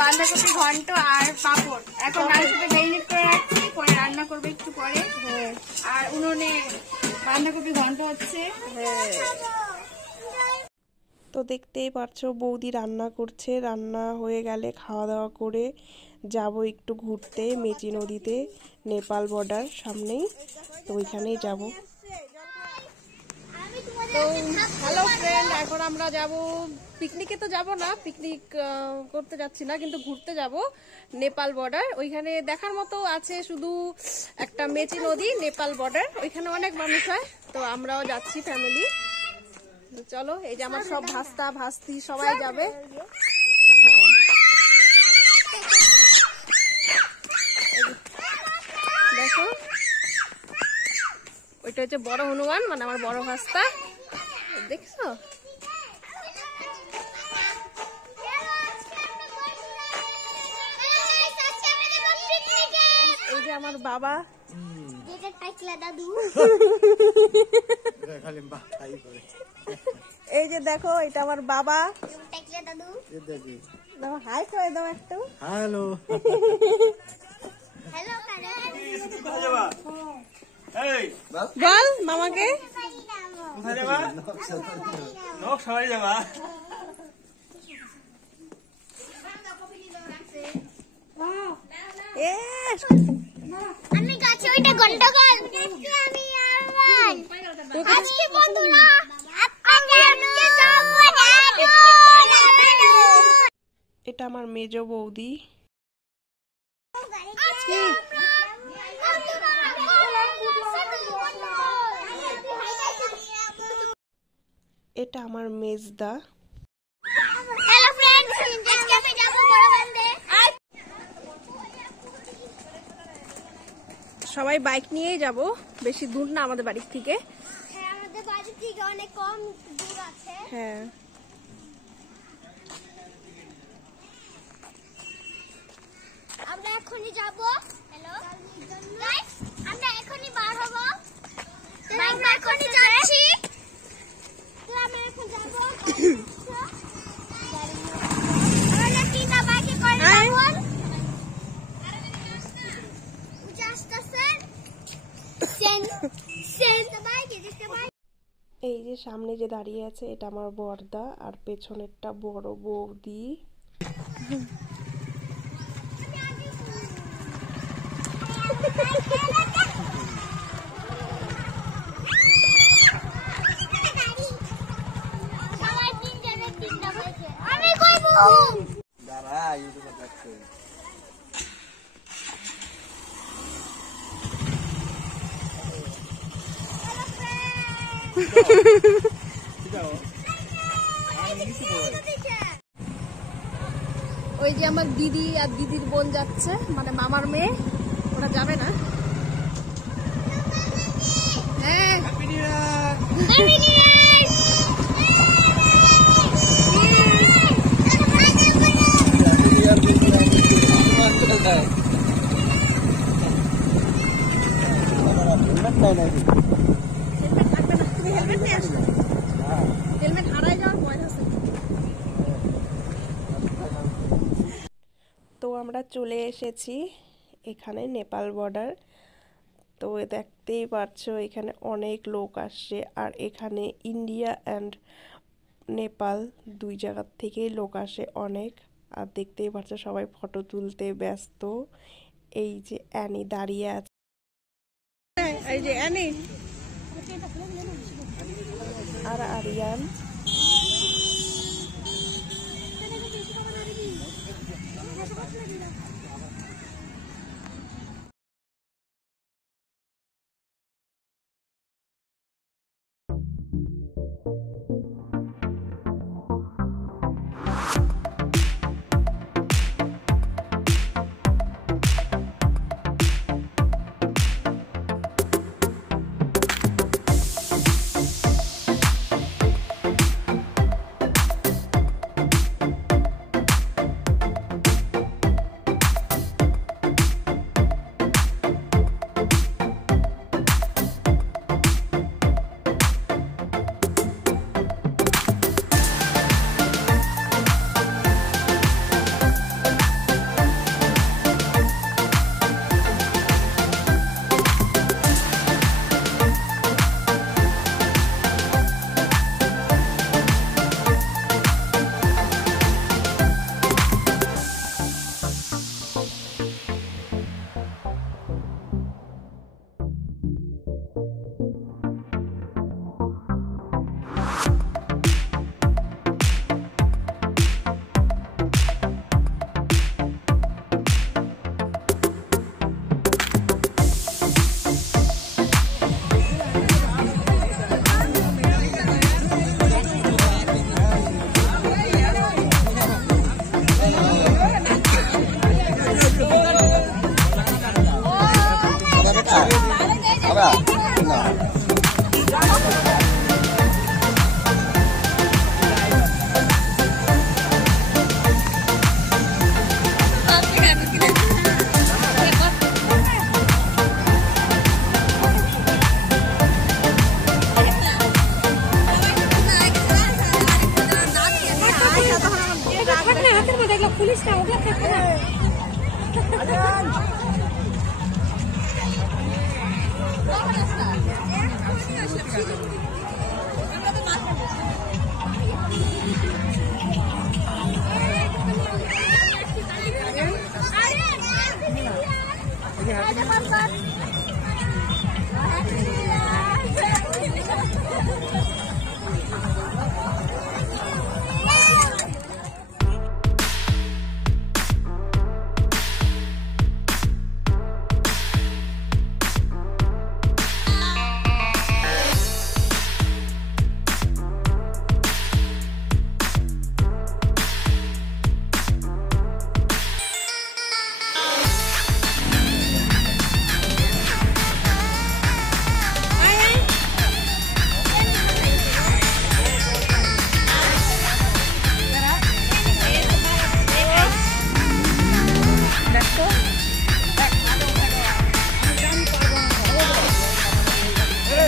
বাঁধাকপি ঘন্ট আর পাঁপড় এখন নাড়াচাড়া ম্যারিনেট করে রাখছি, পরে রান্না করবে একটু পরে। আর উনুনে বাঁধাকপি ঘন্ট হচ্ছে। তো দেখতেই পারছো বৌদি রান্না করছে। রান্না হয়ে গেলে খাওয়া দাওয়া করে যাব একটু ঘুরতে মেচি নদীতে, নেপাল বর্ডার সামনেই, তো ওইখানেই যাব। তো হ্যালো ফ্রেন্ড, এখন আমরা যাব পিকনিকে। তো যাব না, পিকনিক করতে যাচ্ছি না, কিন্তু ঘুরতে যাব নেপাল বর্ডার। ওইখানে দেখার মতো আছে শুধু একটা মেচি নদী, নেপাল বর্ডার, ওইখানে অনেক মানুষ হয়। তো আমরাও যাচ্ছি ফ্যামিলি। চলো, এই যে আমার সব ভাস্তা ভাস্তি সবাই যাবে। দেখো, ওইটা হচ্ছে বড় হনুমান, মানে আমার বড় ভাস্তা, দেখছো? এই যে আমার বাবা, এই যে দেখো এটা আমার বাবা। হাই করে দাও একটু। হ্যালো, বল মামাকে। আমি গাছে ওইটা গন্ডগোল আমি আজকে বন্ধুরা এটা আমার মেজো বৌদি। এটা আমার মেজদা। হ্যালো ফ্রেন্ডস, আজকে আমি যাব বড়বান্ধে। সবাই বাইক নিয়েই যাব, বেশি দূর না আমাদের বাড়ি থেকে। হ্যাঁ, আমাদের বাড়ি থেকে অনেক কম দূর আছে। হ্যাঁ, আমরা এখনই যাব। হ্যালো গাইস, আমরা এখনই বার হব। আমরা এখনই যাচ্ছি। তো আমরা এখন যাব। আমরা তিনটা বাইকে করে যাব। এই যে সামনে যে দাঁড়িয়ে আছে এটা আমার বড়দা, আর পেছনেরটা বড় বৌদি। আমি কইব দাঁড়া, ইউটিউবে দেখছো। ওই যে আমার দিদি আর দিদির বোন যাচ্ছে, মানে মামার মেয়ে, ওরা যাবে না। হ্যাঁ, হেলমেট হারাই যাওয়ার ভয় আছে। তো আমরা চলে এসেছি এখানে নেপাল বর্ডার। তো দেখতেই পারছো এখানে অনেক লোক আসছে, আর এখানে ইন্ডিয়া অ্যান্ড নেপাল দুই জায়গার থেকেই লোক আসে অনেক। আর দেখতেই পারছো সবাই ফটো তুলতে ব্যস্ত। এই যে অ্যানি দাঁড়িয়ে আছে, এই যে অ্যানি আর আরিয়ান। হাতের মধ্যে এগুলো পুলিশ না ওগুলো থাকবে না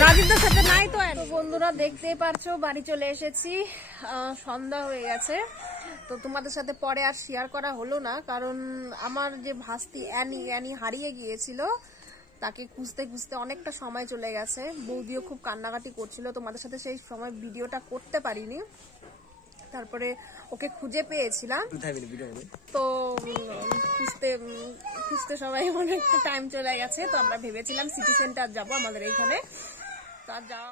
রাজীবদের সাথে নাই তো বন্ধুরা দেখতেই পারছো বাড়ি চলে এসেছি সন্ধ্যা হয়ে গেছে তো তোমাদের সাথে পরে আর শেয়ার করা হলো না কারণ আমার যে ভাস্তি অ্যানি হারিয়ে গিয়েছিল তাকে খুঁজতে খুঁজতে অনেকটা সময় চলে গেছে বৌদিও খুব কান্নাকাটি করছিল তোমাদের সাথে সেই সময় ভিডিওটা করতে পারিনি তারপরে ওকে খুঁজে পেয়েছিলাম তো খুঁজতে সবাই অনেকটা টাইম চলে গেছে তো আমরা ভেবেছিলাম সিটি সেন্টার যাবো আমাদের এইখানে তার যাওয়া